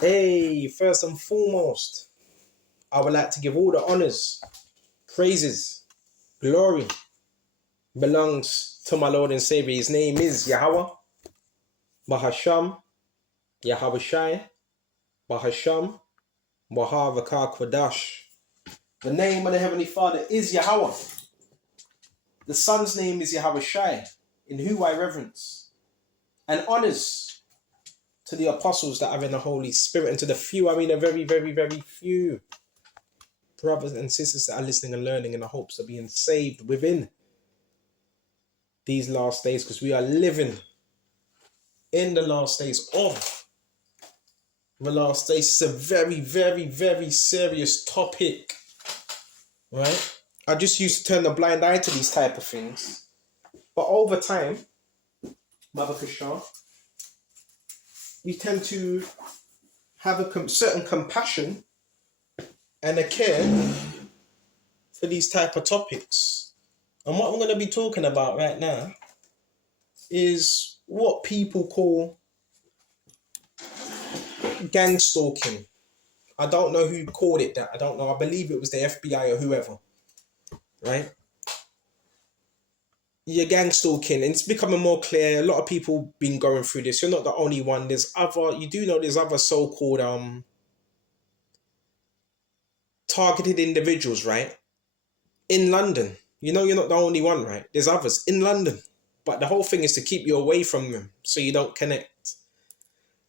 Hey, first and foremost, I would like to give all the honors, praises, glory belongs to my Lord and Savior. His name is Yahweh, Bahasham, Yahweh Shai, Bahasham, Bahavaka Kwadash. The name of the Heavenly Father is Yahweh. The Son's name is Yahweh Shai, in who I reverence. And honors to the apostles that are in the Holy Spirit, and to the few, I mean a very, very, very few brothers and sisters that are listening and learning in the hopes of being saved within these last days, because we are living in the last days of the last days. It's a very, very, very serious topic, right? I just used to turn a blind eye to these type of things, but over time, Mother Kashar, you tend to have a certain compassion and a care for these type of topics. And what I'm going to be talking about right now is what people call gang stalking. I don't know who called it that. I don't know. I believe it was the FBI or whoever, right? You're gang stalking, and it's becoming more clear. A lot of people been going through this. You're not the only one. There's other so-called targeted individuals, right? In London. You know you're not the only one, right? There's others in London. But the whole thing is to keep you away from them so you don't connect.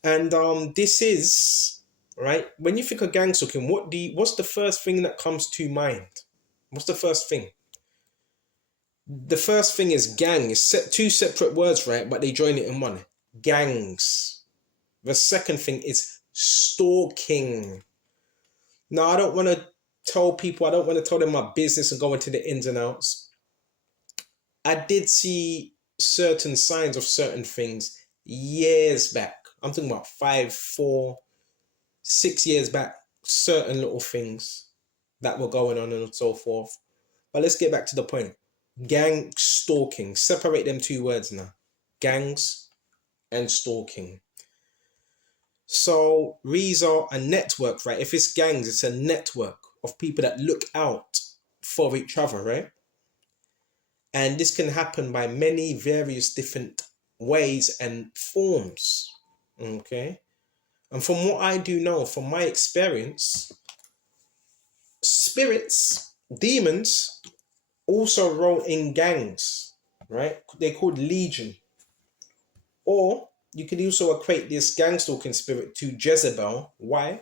And this is, right, when you think of gang stalking, what's the first thing that comes to mind? What's the first thing? The first thing is gang. It's two separate words, right? But they join it in one. Gangs. The second thing is stalking. Now, I don't want to tell them my business and go into the ins and outs. I did see certain signs of certain things years back. I'm talking about 5, 4, 6 years back. Certain little things that were going on and so forth. But let's get back to the point. Gang stalking. Separate them two words now. Gangs and stalking. So these are a network, right? If it's gangs, it's a network of people that look out for each other, right? And this can happen by many various different ways and forms, okay? And from what I do know, from my experience, spirits, demons, also roll in gangs, right? They're called legion. Or you could also equate this gang stalking spirit to Jezebel. Why?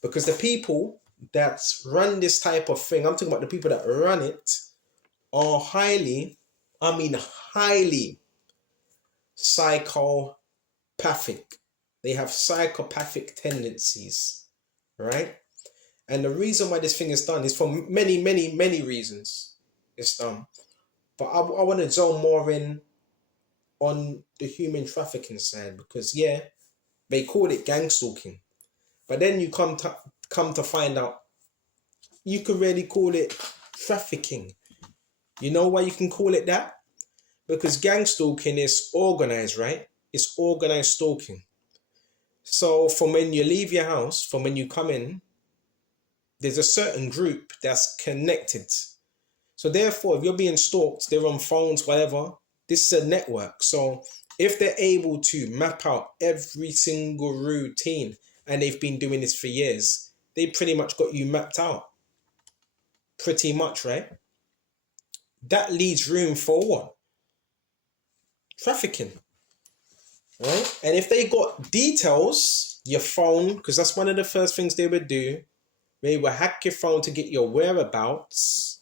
Because the people that run this type of thing, I'm talking about the people that run it, are highly psychopathic. They have psychopathic tendencies, right? And the reason why this thing is done is for many, many, many reasons it's done. But I want to zone more in on the human trafficking side, because yeah, they call it gang stalking. But then you come to find out you could really call it trafficking. You know why you can call it that? Because gang stalking is organized, right? It's organized stalking. So from when you leave your house, from when you come in, there's a certain group that's connected. So therefore, if you're being stalked, they're on phones, whatever, this is a network. So if they're able to map out every single routine, and they've been doing this for years, they pretty much got you mapped out. Pretty much, right? That leaves room for what? Trafficking, right? And if they got details, your phone, because that's one of the first things they would do, they will hack your phone to get your whereabouts.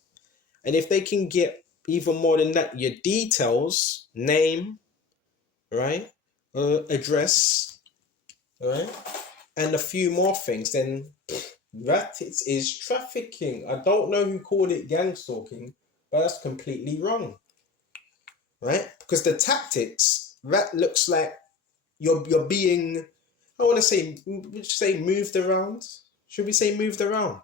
And if they can get even more than that, your details, name, right, address, right, and a few more things, then that is trafficking. I don't know who called it gang stalking, but that's completely wrong, right? Because the tactics, that looks like you're being, I want to say, moved around. Should we say moved around?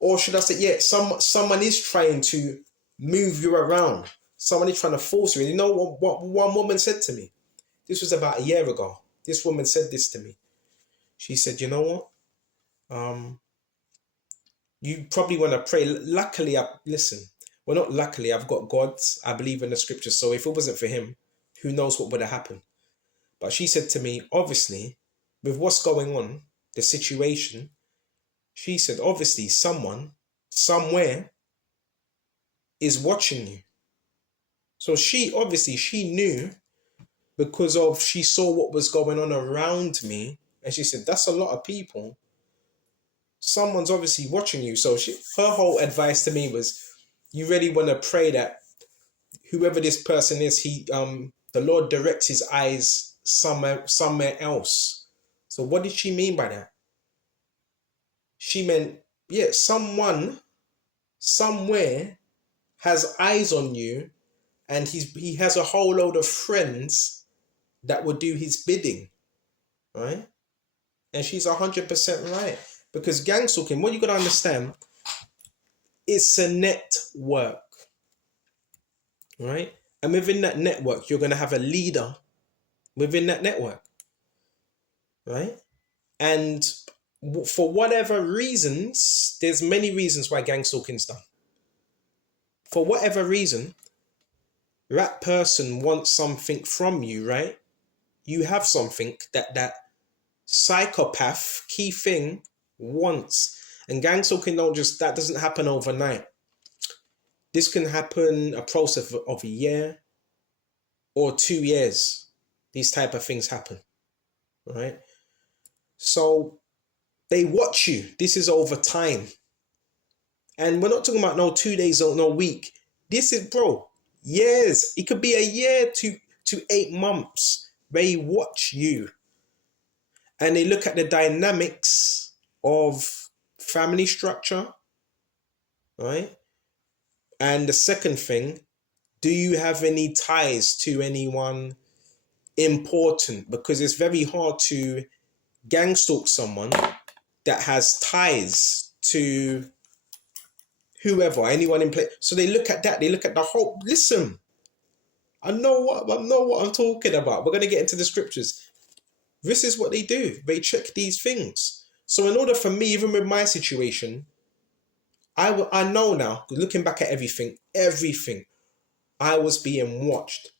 Or should I say, yeah, someone is trying to move you around. Someone is trying to force you. And you know what one woman said to me? This was about a year ago. This woman said this to me. She said, you know what? You probably want to pray. Luckily, listen. Well, not luckily, I've got God. I believe in the scriptures. So if it wasn't for him, who knows what would have happened? But she said to me, obviously, with what's going on, the situation, she said, obviously, someone, somewhere is watching you. So she knew because she saw what was going on around me. And she said, that's a lot of people. Someone's obviously watching you. So her whole advice to me was, you really want to pray that whoever this person is, the Lord directs his eyes somewhere else. So what did she mean by that? She meant, yeah, someone somewhere has eyes on you, and he has a whole load of friends that would do his bidding, right? And she's 100% right. Because gang stalking, what you got to understand, it's a network, right? And within that network, you're going to have a leader within that network, right? And for whatever reasons, there's many reasons why gang stalking's done. For whatever reason, that person wants something from you, right? You have something that psychopath key thing wants. And gang stalking that doesn't happen overnight. This can happen a process of a year or 2 years. These type of things happen, right? So they watch you. This is over time. And we're not talking about no 2 days or no week. This is, bro, years. It could be a year to 8 months. They watch you. And they look at the dynamics of family structure, right? And the second thing, do you have any ties to anyone important? Because it's very hard to gang stalk someone that has ties to whoever, anyone in place. So they look at that. They look at the whole. Listen, I know what I'm talking about. We're going to get into the scriptures. This is what they do. They check these things. So in order for me, even with my situation, I know now, looking back at everything, I was being watched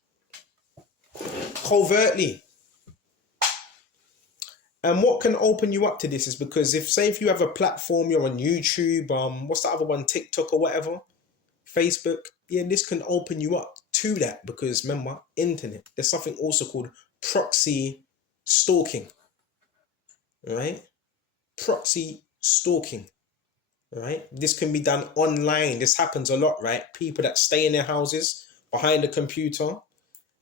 covertly. And what can open you up to this is because if you have a platform, you're on YouTube, what's the other one, TikTok or whatever, Facebook, yeah, this can open you up to that because remember, internet, there's something also called proxy stalking, right? Proxy stalking, right? This can be done online. This happens a lot, right? People that stay in their houses behind a computer,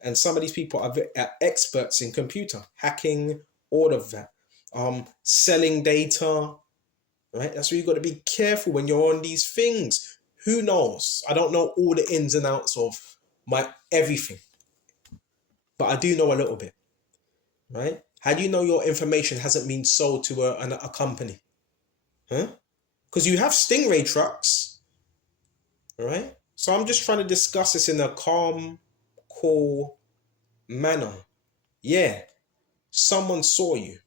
and some of these people are experts in computer hacking, all of that, selling data, right? That's why you got to be careful when you're on these things. Who knows? I don't know all the ins and outs of my everything, but I do know a little bit, right? How do you know your information hasn't been sold to a company? Huh? Because you have Stingray trucks, right? So I'm just trying to discuss this in a calm, cool manner. Yeah, someone saw you.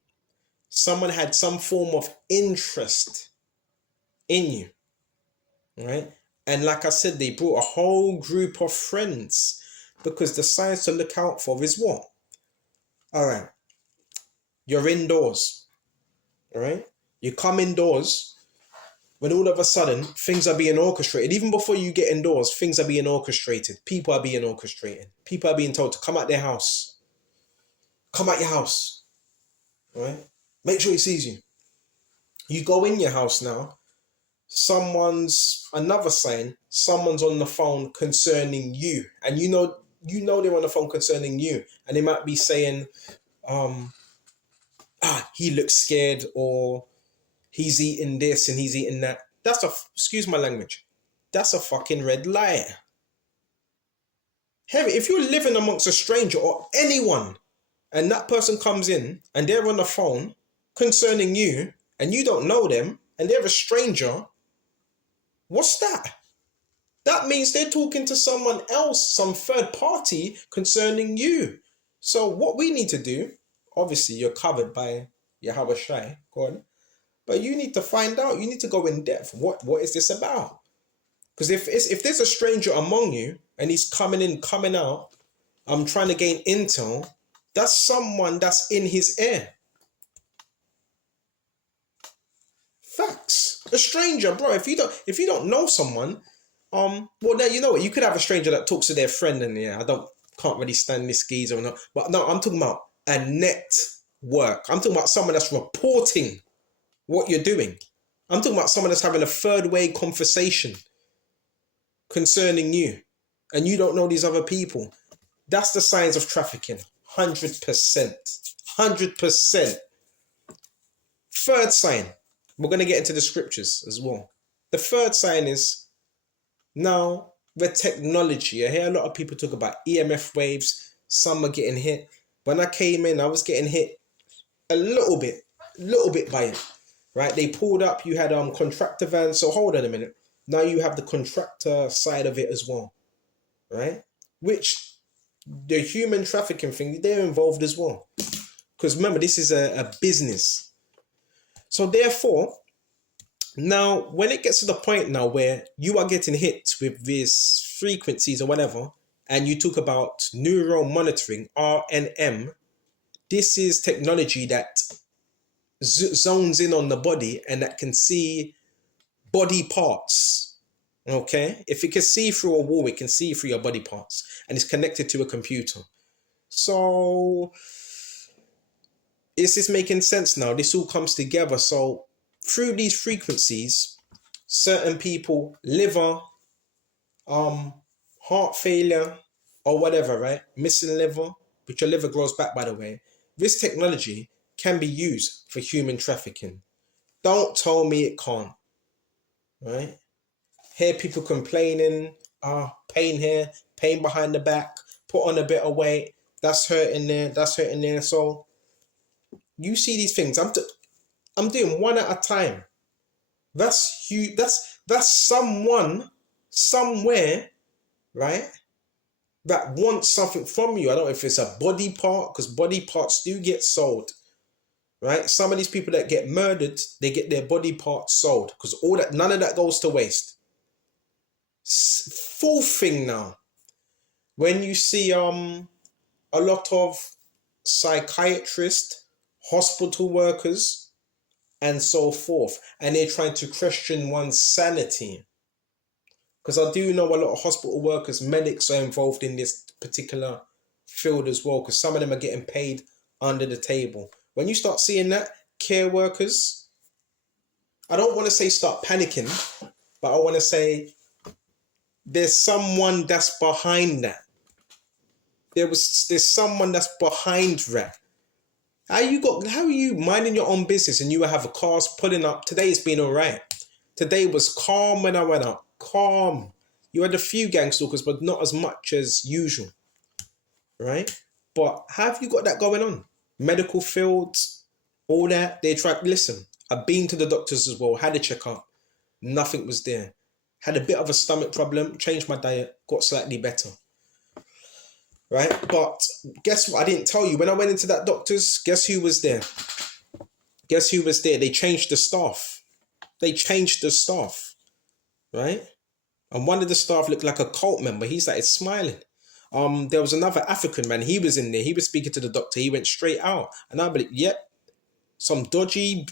Someone had some form of interest in you, right? And like I said, they brought a whole group of friends because the signs to look out for is what? All right, you're indoors, all right? You come indoors when all of a sudden things are being orchestrated. Even before you get indoors, things are being orchestrated. People are being orchestrated. People are being told to come out their house. Come out your house, right? Make sure he sees you. You go in your house now. Another sign, someone's on the phone concerning you, and you know they're on the phone concerning you, and they might be saying, he looks scared, or he's eating this and he's eating that. Excuse my language, that's a fucking red light. Heavy. If you're living amongst a stranger or anyone, and that person comes in and they're on the phone concerning you, and you don't know them, and they're a stranger, what's that? That means they're talking to someone else, some third party concerning you. So what we need to do, obviously you're covered by Yahweh Shai, go on. But you need to find out. You need to go in depth. What is this about? Because if there's a stranger among you and he's coming in, coming out, I'm trying to gain intel. That's someone that's in his ear. Facts. A stranger, bro. If you don't know someone, well, then you know what? You could have a stranger that talks to their friend, and yeah, can't really stand this geezer or not. But no, I'm talking about a network. I'm talking about someone that's reporting what you're doing. I'm talking about someone that's having a third way conversation concerning you, and you don't know these other people. That's the signs of trafficking. 100%. 100%. Third sign. We're going to get into the scriptures as well. The third sign is now the technology. I hear a lot of people talk about EMF waves. Some are getting hit. When I came in, I was getting hit a little bit by it. Right? They pulled up. You had contractor vans. So hold on a minute. Now you have the contractor side of it as well. Right? Which the human trafficking thing, they're involved as well. Because remember, this is a business. So therefore, now when it gets to the point now where you are getting hit with these frequencies or whatever, and you talk about neural monitoring, RNM, this is technology that zones in on the body and that can see body parts. Okay? If it can see through a wall, it can see through your body parts, and it's connected to a computer. So is this making sense now? This all comes together. So through these frequencies, certain people, liver, heart failure or whatever, right? Missing liver, which your liver grows back, by the way. This technology can be used for human trafficking. Don't tell me it can't, right? Hear people complaining, pain here, pain behind the back, put on a bit of weight, that's hurting there, that's hurting there. So you see these things. I'm doing one at a time. That's huge. That's someone somewhere, right, that wants something from you. I don't know if it's a body part, because body parts do get sold, right? Some of these people that get murdered, they get their body parts sold, because none of that goes to waste. Fourth thing now, when you see a lot of psychiatrists, hospital workers, and so forth, and they're trying to question one's sanity. Because I do know a lot of hospital workers, medics are involved in this particular field as well, because some of them are getting paid under the table. When you start seeing that, care workers, I don't want to say start panicking, but I want to say there's someone that's behind that. There's someone that's behind that. How are you minding your own business and you have a cars pulling up? Today's been all right. Today was calm when I went up. Calm. You had a few gang stalkers, but not as much as usual. Right? But have you got that going on? Medical fields, all that. They tried, listen, I've been to the doctors as well, had a checkup. Nothing was there. Had a bit of a stomach problem, changed my diet, got slightly better. Right? But guess what? I didn't tell you. When I went into that doctor's, guess who was there? Guess who was there? They changed the staff. Right? And one of the staff looked like a cult member. He started smiling. There was another African man. He was in there. He was speaking to the doctor. He went straight out. And I believe, yep, some dodgy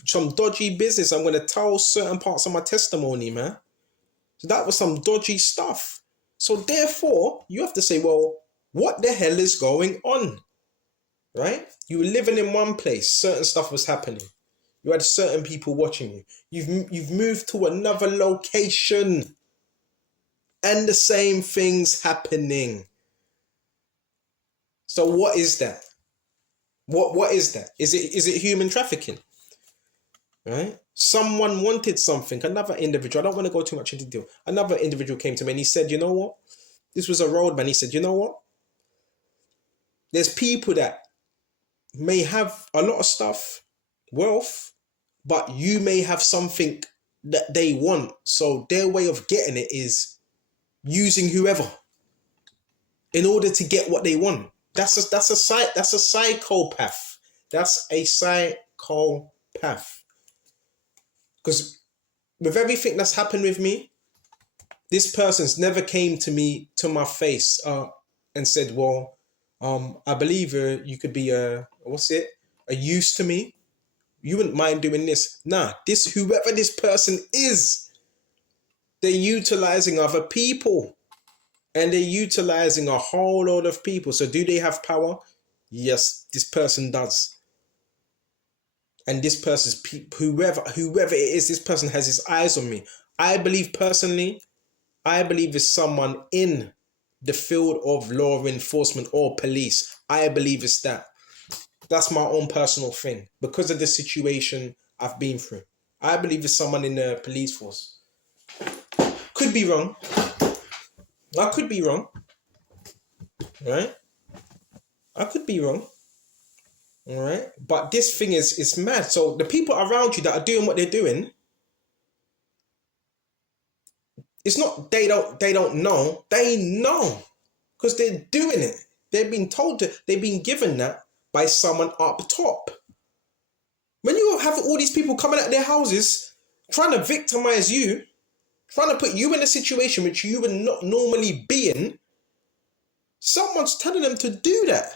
business. I'm going to tell certain parts of my testimony, man. So that was some dodgy stuff. So therefore, you have to say, well, what the hell is going on? Right? You were living in one place. Certain stuff was happening. You had certain people watching you. You've moved to another location. And the same thing's happening. So what is that? What is that? Is it human trafficking? Right? Someone wanted something. Another individual. I don't want to go too much into detail. Another individual came to me and he said, you know what? This was a roadman. He said, you know what? There's people that may have a lot of stuff, wealth, but you may have something that they want. So their way of getting it is using whoever in order to get what they want. That's a psychopath. That's a psychopath. psychopath. Because with everything that's happened with me, this person's never came to me, to my face, and said, well, I believe you could be a use to me. You wouldn't mind doing this. Nah, whoever this person is, they're utilizing other people. And they're utilizing a whole lot of people. So do they have power? Yes, this person does. And this person's whoever it is, this person has his eyes on me. I believe it's someone in the field of law enforcement or police. I believe it's that. That's my own personal thing. Because of the situation I've been through. I believe it's someone in the police force. Could be wrong. I could be wrong. Right? I could be wrong. All right? But this thing is mad. So the people around you that are doing what they're doing, it's not they don't know. They know. Because they're doing it. They've been they've been given that by someone up top. When you have all these people coming out of their houses, trying to victimize you, trying to put you in a situation which you would not normally be in, someone's telling them to do that.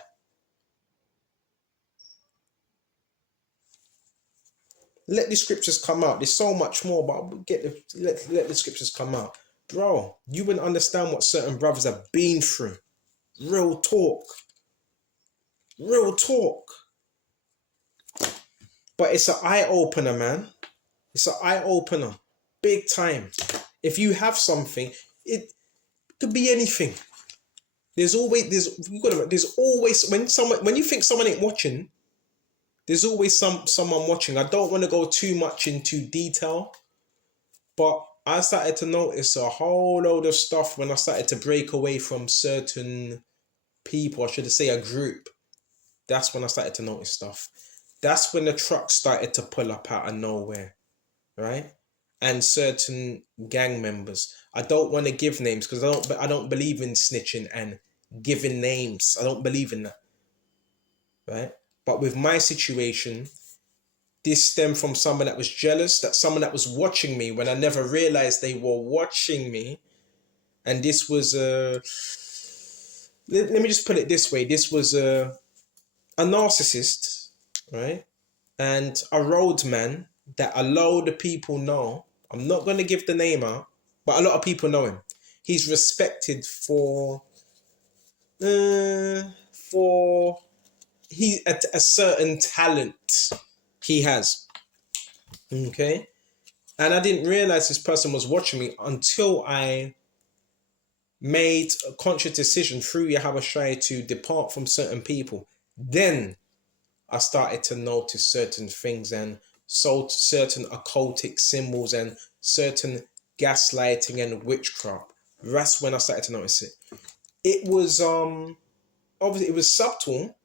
Let the scriptures come out. There's so much more, but let the scriptures come out. Bro, you wouldn't understand what certain brothers have been through. Real talk. Real talk. But it's an eye-opener, man. It's an eye-opener. Big time. If you have something, it could be anything. There's always when you think someone ain't watching, there's always someone watching. I don't want to go too much into detail, but I started to notice a whole load of stuff when I started to break away from certain people. I should say a group. That's when I started to notice stuff. That's when the truck started to pull up out of nowhere, right? And certain gang members. I don't want to give names because I don't believe in snitching and giving names. I don't believe in that, right? But with my situation, this stemmed from someone that was jealous, that someone that was watching me when I never realized they were watching me. And this was let me just put it this way. This was a narcissist, right? And a roadman that a load of people know. I'm not going to give the name out, but a lot of people know him. He's respected for a certain talent he has. Okay? And I didn't realize this person was watching me until I made a conscious decision through Yahweh Shai to depart from certain people. Then I started to notice certain things and certain occultic symbols and certain gaslighting and witchcraft. That's when I started to notice it. It was obviously it was subtle.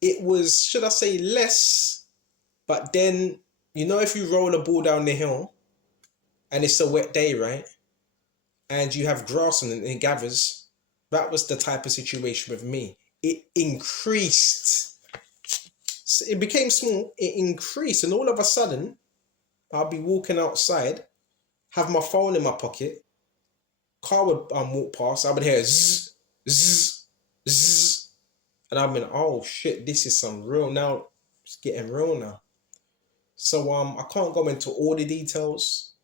It was, should I say, less, but then if you roll a ball down the hill and it's a wet day, right? And you have grass and it gathers, that was the type of situation with me. It increased. It became small, it increased, and all of a sudden, I'll be walking outside, have my phone in my pocket, car would walk past, I would hear zzz, zzz, zzz, and I've been, oh shit, this is some real, now it's getting real now. So I can't go into all the details,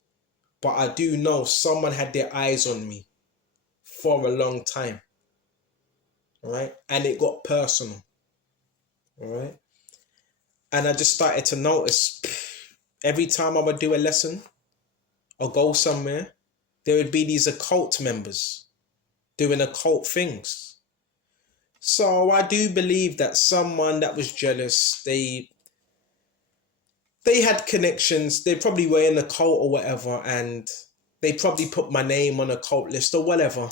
but I do know someone had their eyes on me for a long time, all right? And it got personal, all right? And I just started to notice every time I would do a lesson or go somewhere, there would be these occult members doing occult things. So I do believe that someone that was jealous, they had connections, they probably were in a cult or whatever, and they probably put my name on a cult list or whatever.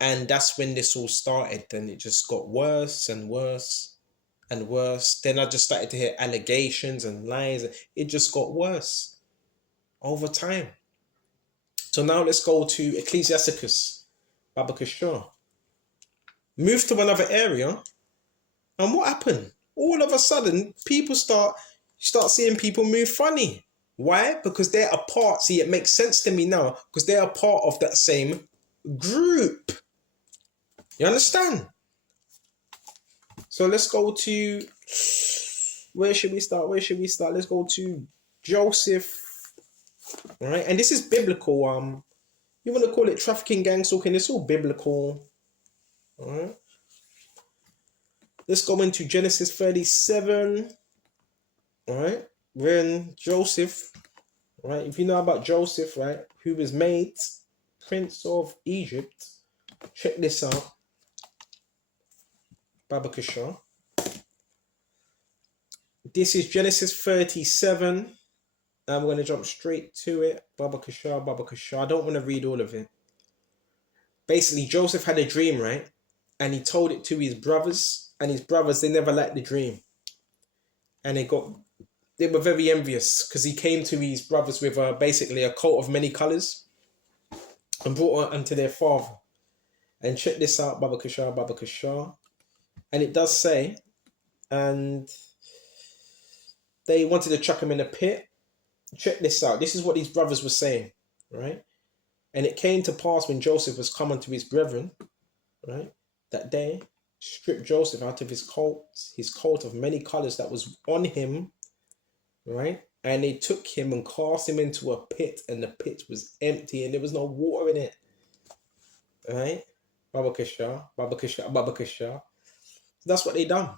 And that's when this all started. Then it just got worse and worse and worse. Then I just started to hear allegations and lies. It just got worse over time. So now let's go to Ecclesiasticus, Babakashah. Moved to another area, and what happened? all of a sudden, people start seeing people move funny. Why? Because they're a part. See, it makes sense to me now because they're a part of that same group. You understand? So let's go to, where should we start? Let's go to Joseph. All right, and this is biblical. You want to call it trafficking, gang stalking? It's all biblical. All right. Let's go into Genesis 37. All right, when Joseph, right? If you know about Joseph, right, who was made Prince of Egypt, check this out. Babakasha. This is Genesis 37. I'm going to jump straight to it. Babakasha. I don't want to read all of it. Basically, Joseph had a dream, right? And he told it to his brothers. And his brothers, they never liked the dream. And they were very envious because he came to his brothers with basically a coat of many colors and brought it unto their father. And check this out, Babakasha. And it does say, and they wanted to chuck him in a pit. Check this out. This is what these brothers were saying, right? And it came to pass when Joseph was come unto his brethren, right, that they stripped Joseph out of his coat of many colors that was on him, right? And they took him and cast him into a pit, and the pit was empty and there was no water in it, right? Babakasha. That's what they done,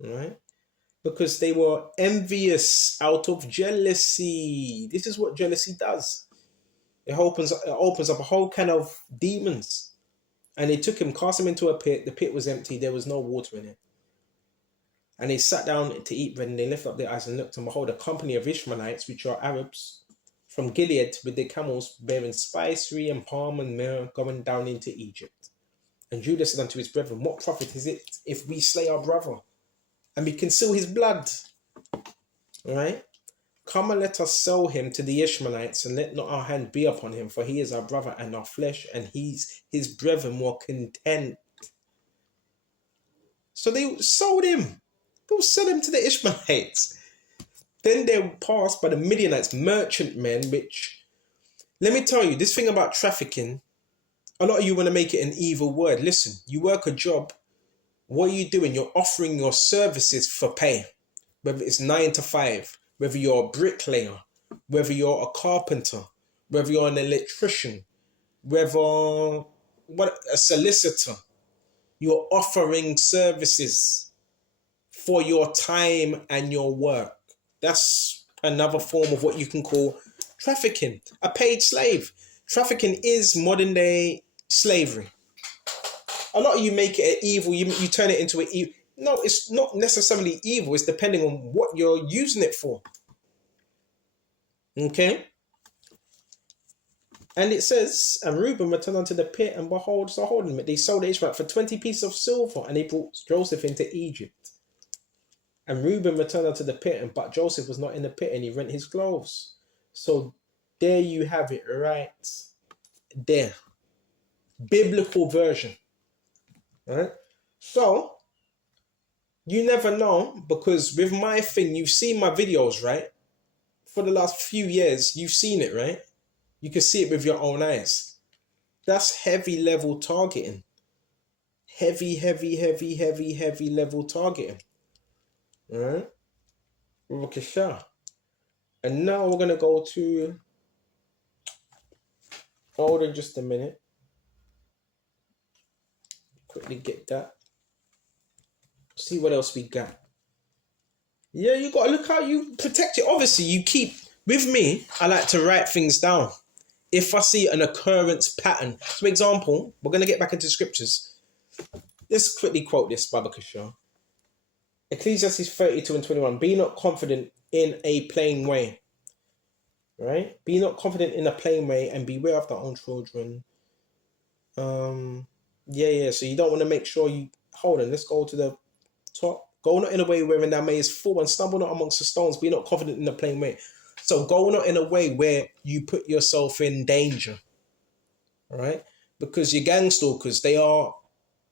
right? Because they were envious out of jealousy. This is what jealousy does. It opens up a whole can of demons. And they took him, cast him into a pit. The pit was empty. There was no water in it. And they sat down to eat bread, and they lifted up their eyes and looked, and behold, a company of Ishmaelites, which are Arabs, from Gilead, with their camels, bearing spicery and palm and myrrh, going down into Egypt. And Judah said unto his brethren, what profit is it if we slay our brother, and we conceal his blood? All right? Come and let us sell him to the Ishmaelites, and let not our hand be upon him, for he is our brother and our flesh, and his brethren were content. So they sold him. They'll sell him to the Ishmaelites. Then they were passed by the Midianites, merchantmen, which, let me tell you, this thing about trafficking, a lot of you want to make it an evil word. Listen, you work a job. What are you doing? You're offering your services for pay. Whether it's 9 to 5, whether you're a bricklayer, whether you're a carpenter, whether you're an electrician, whether a solicitor, you're offering services for your time and your work. That's another form of what you can call trafficking, a paid slave. Trafficking is modern day slavery. A lot of you make it evil, you turn it into an evil. No, it's not necessarily evil. It's depending on what you're using it for. Okay? And it says, and Reuben returned unto the pit, and behold, so holding it. They sold Ishmael for 20 pieces of silver, and they brought Joseph into Egypt. And Reuben returned unto the pit, but Joseph was not in the pit, and he rent his clothes. So there you have it, right there. Biblical version. Right? So, you never know, because with my thing, you've seen my videos, right? For the last few years, you've seen it, right? You can see it with your own eyes. That's heavy level targeting. Heavy level targeting. Alright? And now we're going to go to... Hold on just a minute. Quickly get that. See what else we got. Yeah, you got to look how you protect it. Obviously, you keep... With me, I like to write things down. If I see an occurrence pattern. So, for example, we're going to get back into scriptures. Let's quickly quote this, Babakasha. Ecclesiastes 32:21. Be not confident in a plain way. Right? Be not confident in a plain way, and beware of thy own children. Yeah. So you don't want to make sure you... Hold on, let's go to the top. Go not in a way wherein thou mayest fall, and stumble not amongst the stones. Be not confident in a plain way. So go not in a way where you put yourself in danger. All right? Because your gang stalkers, they are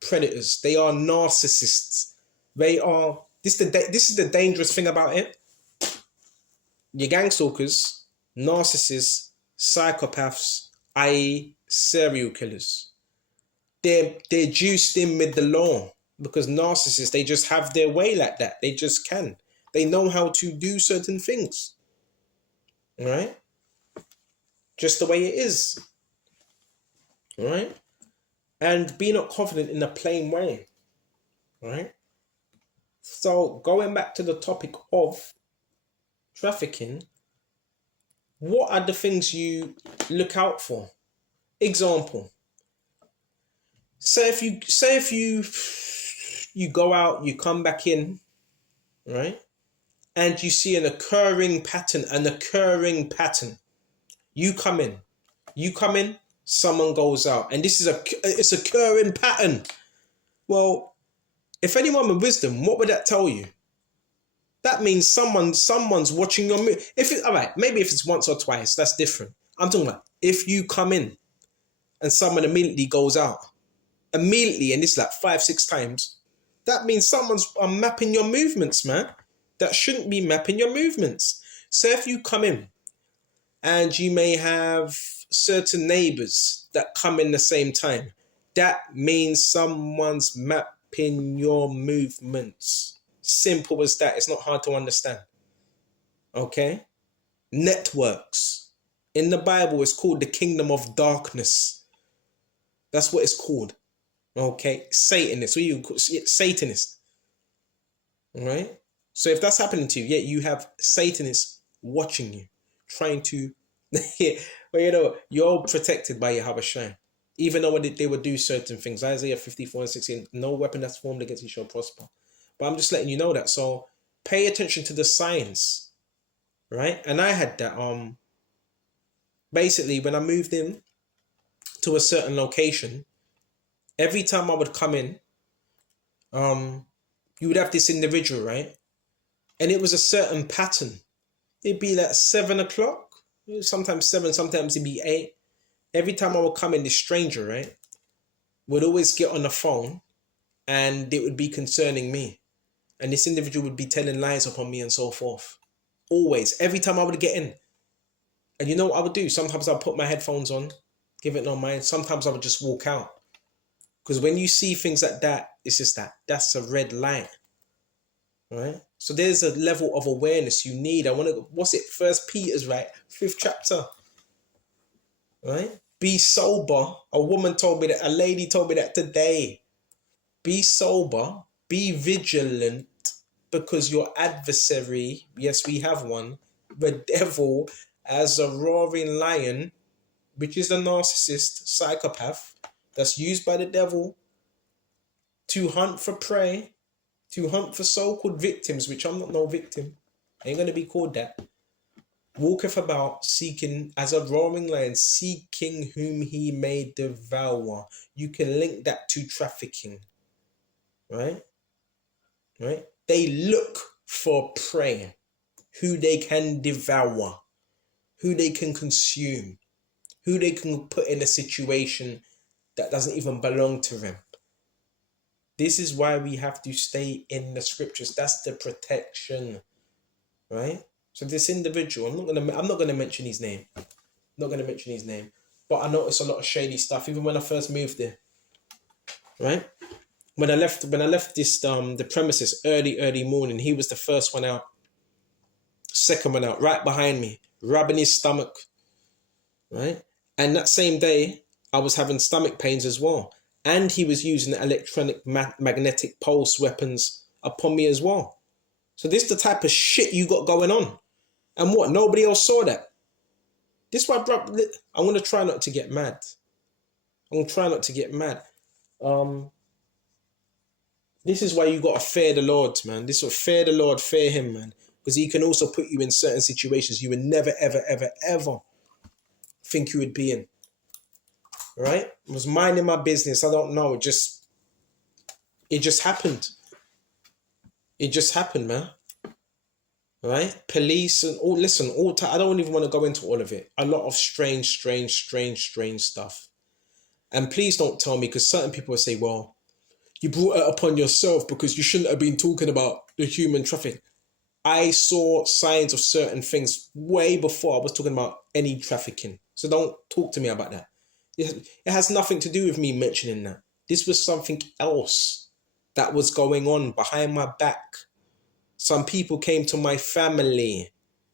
predators. They are narcissists. They are This is the dangerous thing about it. Your gang stalkers, narcissists, psychopaths, i.e. serial killers. They're juiced in with the law because narcissists, they just have their way like that. They just can. They know how to do certain things. All right? Just the way it is. All right? And be not confident in a plain way. All right? So going back to the topic of trafficking, what are the things you look out for? Example. Say if you go out, you come back in, right? And you see an occurring pattern. You come in, someone goes out. And this is it's a occurring pattern. Well, if anyone with wisdom, what would that tell you? That means someone's watching your move. All right, maybe if it's once or twice, that's different. I'm talking about if you come in and someone immediately goes out. Immediately, and this is like 5-6 times, that means someone's mapping your movements, man. That shouldn't be mapping your movements. So if you come in and you may have certain neighbors that come in the same time, that means someone's mapping your movements. Simple as that. It's not hard to understand. Okay? Networks. In the Bible, it's called the kingdom of darkness. That's what it's called. Okay, Satanist. What you call Satanist? All right. So if that's happening to you, yet you have Satanists watching you, trying to, well, you're protected by Yahweh Shai. Even though they would do certain things. Isaiah 54:16, no weapon that's formed against you shall prosper. But I'm just letting you know that. So pay attention to the signs, right? And I had that. Basically, when I moved in to a certain location, every time I would come in, you would have this individual, right? And it was a certain pattern. It'd be like 7 o'clock, sometimes 7, sometimes it'd be 8. Every time I would come in, this stranger, right, would always get on the phone and it would be concerning me. And this individual would be telling lies upon me and so forth. Always, every time I would get in. And you know what I would do? Sometimes I'd put my headphones on, give it no mind. Sometimes I would just walk out. Because when you see things like that, it's just that's a red light, right? So there's a level of awareness you need. What's it? 1 Peter's, right? 5th chapter, right? Be sober. A lady told me that today. Be sober, be vigilant, because your adversary, yes, we have one, the devil, as a roaring lion, which is a narcissist, psychopath, that's used by the devil to hunt for prey, to hunt for so-called victims, which I'm not no victim. I ain't going to be called that. Walketh about, seeking, as a roaring lion, seeking whom he may devour. You can link that to trafficking. Right? Right? They look for prey, who they can devour, who they can consume, who they can put in a situation that doesn't even belong to them. This is why we have to stay in the scriptures. That's the protection, right? So this individual, I'm not gonna mention his name. But I noticed a lot of shady stuff even when I first moved there, right? When I left this the premises early morning, he was the first one out, second one out, right behind me, rubbing his stomach, right? And that same day, I was having stomach pains as well. And he was using electronic magnetic pulse weapons upon me as well. So this is the type of shit you got going on. And what? Nobody else saw that. This is why, bro, I'm going to try not to get mad. This is why you got to fear the Lord, man. This will fear the Lord, fear him, man. Because he can also put you in certain situations you would never, ever, ever, ever think you would be in. Right? I was minding my business. I don't know. It just happened. It just happened, man. Right? Police and all. Listen, I don't even want to go into all of it. A lot of strange stuff. And please don't tell me, because certain people will say, well, you brought it upon yourself because you shouldn't have been talking about the human trafficking. I saw signs of certain things way before I was talking about any trafficking. So don't talk to me about that. It has nothing to do with me mentioning that. This was something else that was going on behind my back. Some people came to my family.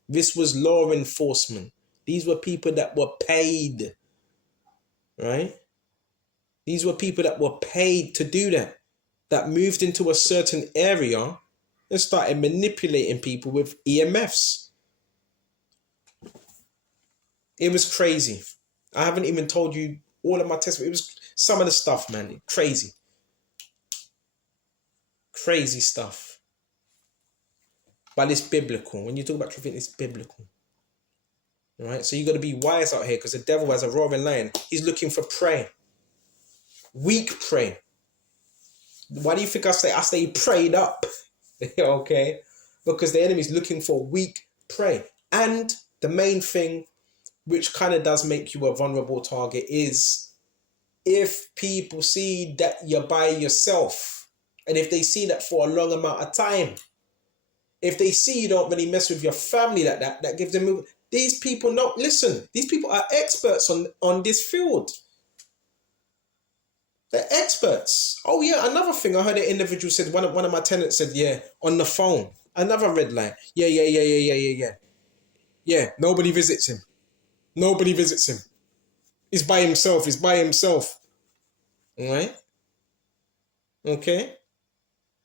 This was law enforcement. These were people that were paid, right? These were people that were paid to do that moved into a certain area and started manipulating people with EMFs. It was crazy. I haven't even told you all of my testimony. It was some of the stuff, man. Crazy. Crazy stuff. But it's biblical. When you talk about trafficking, it's biblical. All right? So you got to be wise out here because the devil, as a roaring lion, he's looking for prey. Weak prey. Why do you think I stay prayed up? Okay? Because the enemy's looking for weak prey. And the main thing, which kind of does make you a vulnerable target, is if people see that you're by yourself, and if they see that for a long amount of time, if they see you don't really mess with your family like that, that gives them... These people know, listen, these people are experts on this field. They're experts. Oh yeah, another thing I heard an individual said, one of my tenants said, yeah, on the phone, another red light. Yeah, nobody visits him. Nobody visits him. He's by himself. All right? Okay?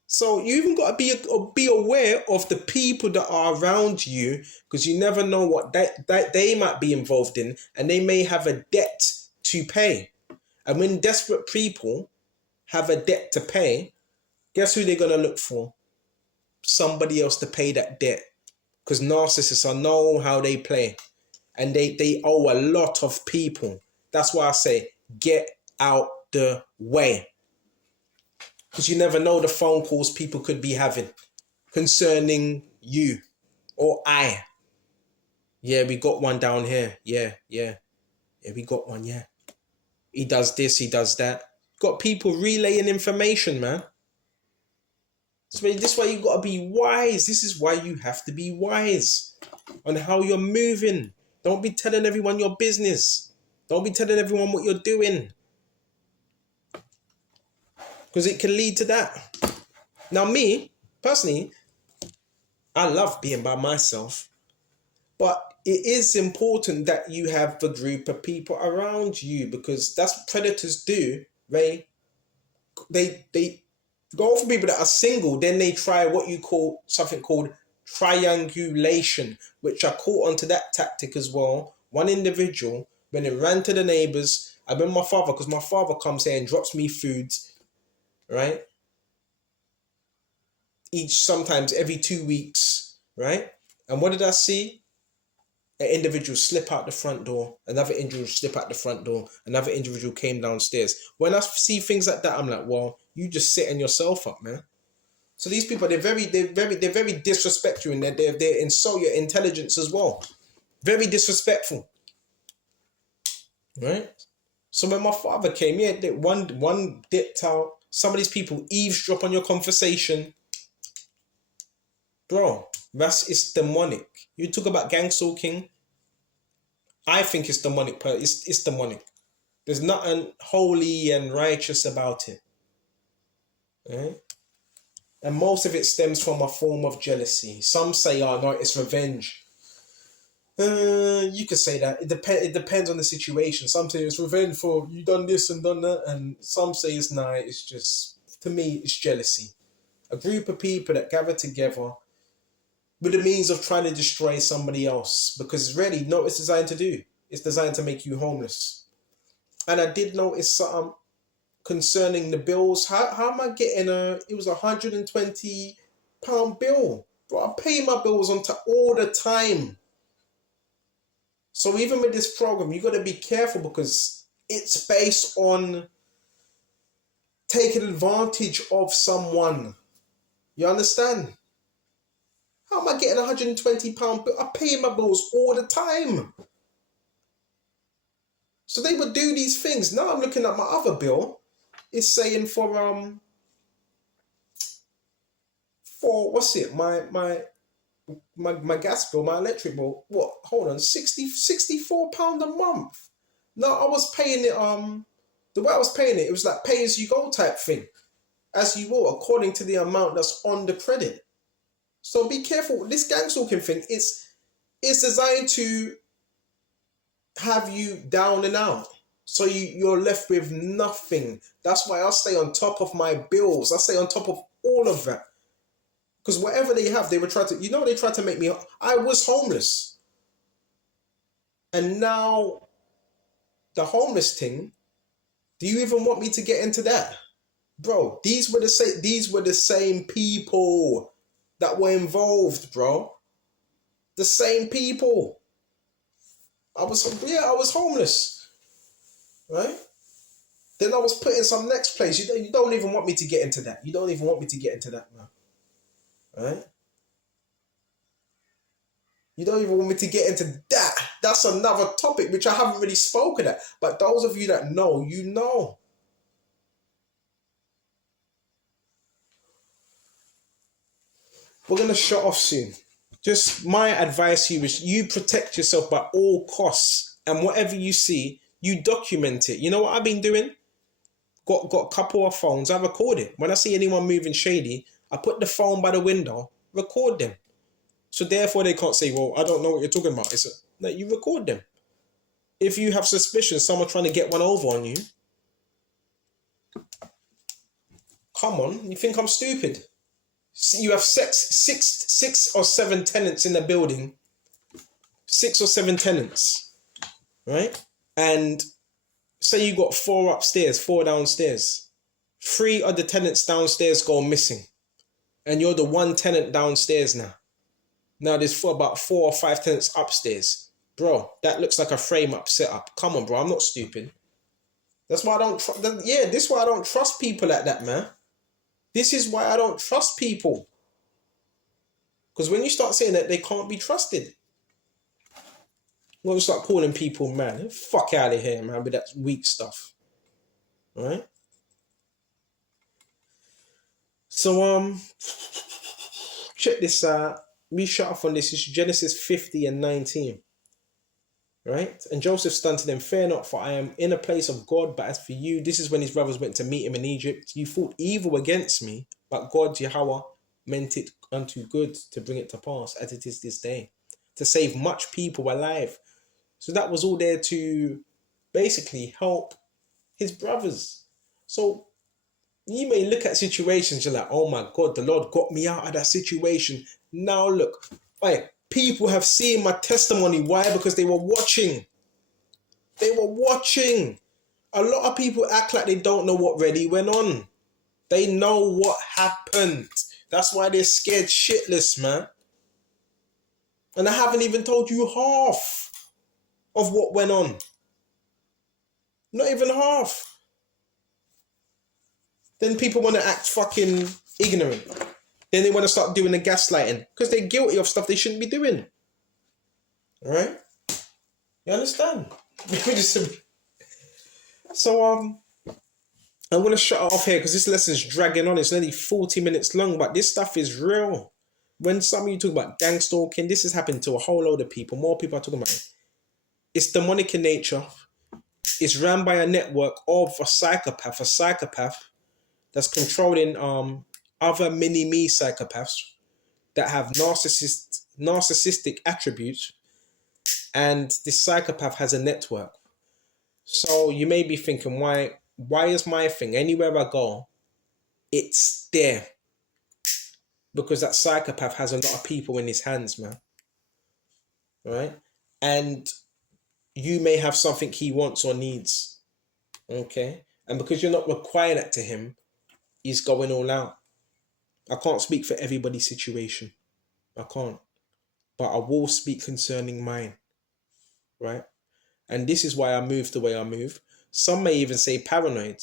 So you even got to be aware of the people that are around you, because you never know what they might be involved in, and they may have a debt to pay. And when desperate people have a debt to pay, guess who they're going to look for? Somebody else to pay that debt. Because narcissists know how they play. And they owe a lot of people. That's why I say, get out the way. Because you never know the phone calls people could be having concerning you or I. Yeah, we got one down here. Yeah, we got one, yeah. He does this, he does that. Got people relaying information, man. So this is why you got to be wise. This is why you have to be wise on how you're moving. Don't be telling everyone your business. Don't be telling everyone what you're doing. Because it can lead to that. Now me, personally, I love being by myself. But it is important that you have a group of people around you, because that's what predators do. They go for people that are single, then they try something called triangulation, which I caught onto that tactic as well. One individual, when it ran to the neighbours, I remember my father, because my father comes here and drops me food, right? Sometimes every 2 weeks, right? And what did I see? An individual slip out the front door, another individual slip out the front door, another individual came downstairs. When I see things like that, I'm like, well, you just setting yourself up, man. So these people, they're very disrespectful, and they insult your intelligence as well. Very disrespectful, right? So when my father came, yeah, one dipped out. Some of these people eavesdrop on your conversation, bro. It's demonic. You talk about gang stalking. I think it's demonic. It's demonic. There's nothing holy and righteous about it. Right? And most of it stems from a form of jealousy. Some say, oh no, it's revenge. You could say that. It depends on the situation. Some say it's revenge for you done this and done that. And some say it's nah, it's just, to me, it's jealousy. A group of people that gather together with the means of trying to destroy somebody else. Because really, know what it's designed to do? It's designed to make you homeless. And I did notice something concerning the bills. How am I getting it was £120 bill? But I pay my bills on all the time. So even with this program, you got to be careful, because it's based on taking advantage of someone. You understand? How am I getting £120 bill? I pay my bills all the time. So they would do these things. Now I'm looking at my other bill. It's saying for for, what's it, my gas bill, my electric bill, what, hold on, 64 pound a month. No, I was paying it, the way I was paying it, it was like pay as you go type thing. As you will, according to the amount that's on the credit. So be careful. This gang stalking thing, it's designed to have you down and out. So you're left with nothing. That's why I stay on top of my bills. I stay on top of all of that. Because whatever they have, they were trying to, they tried to make me, I was homeless. And now the homeless thing, do you even want me to get into that? Bro, these were the same people that were involved, bro. The same people. I was homeless, right? Then I was put in some next place. You don't even want me to get into that. You don't even want me to get into that, man. Right? You don't even want me to get into that. That's another topic which I haven't really spoken at. But those of you that know, you know. We're going to shut off soon. Just my advice to you is you protect yourself by all costs. And whatever you see, you document it. You know what I've been doing? Got a couple of phones. I record it. When I see anyone moving shady, I put the phone by the window, record them. So therefore they can't say, well, I don't know what you're talking about. No, you record them. If you have suspicion, someone trying to get one over on you, come on, you think I'm stupid? You have six or seven tenants in the building. 6 or 7 tenants, right? And say you got 4 upstairs, 4 downstairs. 3 of the tenants downstairs go missing. And you're the one tenant downstairs now. Now there's about 4 or 5 tenants upstairs. Bro, that looks like a frame-up setup. Come on, bro, I'm not stupid. That's why I don't this is why I don't trust people like that, man. This is why I don't trust people. Because when you start saying that, they can't be trusted. When we start calling people, man, fuck out of here, man, with that weak stuff. Right? So, check this out. We shut off on this. It's Genesis 50 and 19. Right? And Joseph said unto them, fear not, for I am in a place of God, but as for you, this is when his brothers went to meet him in Egypt. You thought evil against me, but God, Yahweh, meant it unto good to bring it to pass, as it is this day, to save much people alive. So that was all there to basically help his brothers. So you may look at situations, you're like, oh my God, the Lord got me out of that situation. Now look, people have seen my testimony. Why? Because they were watching. They were watching. A lot of people act like they don't know what really went on. They know what happened. That's why they're scared shitless, man. And I haven't even told you half of what went on. Not even half. Then people want to act fucking ignorant. Then they want to start doing the gaslighting because they're guilty of stuff they shouldn't be doing. All right? You understand? So, I'm going to shut it off here because this lesson's dragging on. It's nearly 40 minutes long, but this stuff is real. When some of you talk about gang stalking, this has happened to a whole load of people. More people are talking about it. It's demonic in nature. It's run by a network of a psychopath that's controlling other mini-me psychopaths that have narcissistic attributes, and this psychopath has a network. So you may be thinking, why is my thing, anywhere I go, it's there? Because that psychopath has a lot of people in his hands, man. Right? And you may have something he wants or needs. Okay? And because you're not requiring that to him, he's going all out. I can't speak for everybody's situation. I can't. But I will speak concerning mine. Right? And this is why I move the way I move. Some may even say paranoid.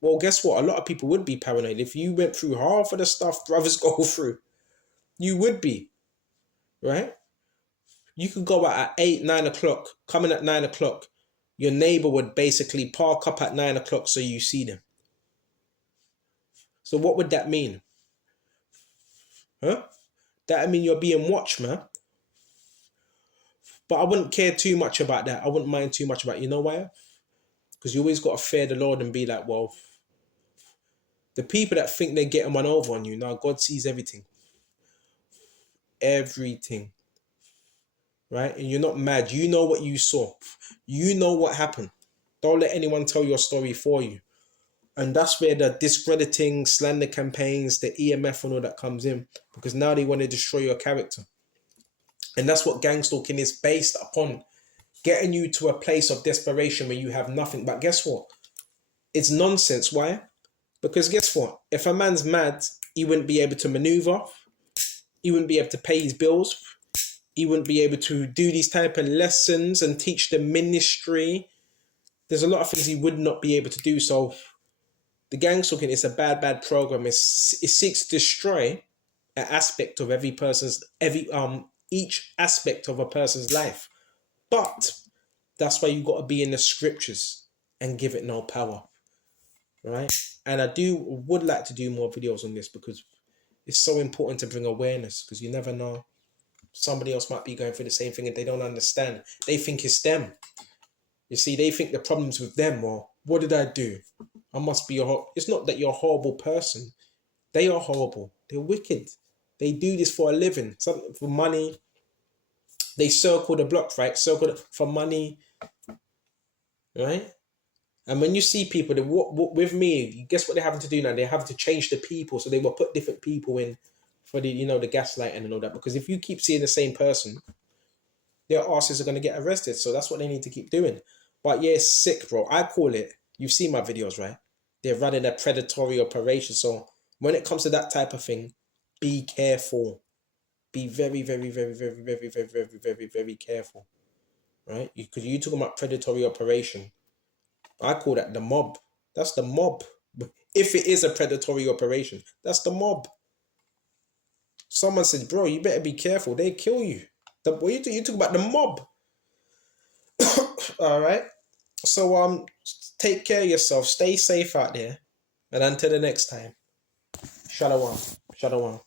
Well, guess what? A lot of people would be paranoid. If you went through half of the stuff brothers go through, you would be. Right? You could go out at 8, 9 o'clock, come in at 9 o'clock. Your neighbor would basically park up at 9 o'clock so you see them. So what would that mean? Huh? That mean you're being watched, man. But I wouldn't care too much about that. I wouldn't mind too much about it. You know why? Because you always got to fear the Lord and be like, well, the people that think they're getting one over on you, now God sees everything. Everything. Right? And you're not mad. You know what you saw. You know what happened. Don't let anyone tell your story for you. And that's where the discrediting, slander campaigns, the EMF and all that comes in. Because now they want to destroy your character. And that's what gang stalking is based upon. Getting you to a place of desperation where you have nothing. But guess what? It's nonsense. Why? Because guess what? If a man's mad, he wouldn't be able to maneuver. He wouldn't be able to pay his bills. He wouldn't be able to do these type of lessons and teach the ministry. There's a lot of things he would not be able to do. So the gang stalking is a bad program. It seeks to destroy an aspect of each aspect of a person's life. But that's why you got to be in the scriptures and give it no power, right? And I would like to do more videos on this because it's so important to bring awareness, because you never know. Somebody else might be going through the same thing and they don't understand. They think it's them. You see, they think the problem's with them. Well, what did I do? I must be it's not that you're a horrible person. They are horrible. They're wicked. They do this for a living, something for money. They circle the block, right? For money, right? And when you see people, with me, guess what they're having to do now? They're having to change the people. So they will put different people in for the, the gaslighting and all that. Because if you keep seeing the same person, their asses are going to get arrested. So that's what they need to keep doing. But yeah, it's sick, bro. I call it, you've seen my videos, right? They're running a predatory operation. So when it comes to that type of thing, be careful. Be very, very, very, very, very, very, very, very, very careful, right? Because you talking about predatory operation. I call that the mob. That's the mob. If it is a predatory operation, that's the mob. Someone said, bro, you better be careful. They kill you. What you talk about the mob. All right. So take care of yourself. Stay safe out there. And until the next time. Shalom. Shalom.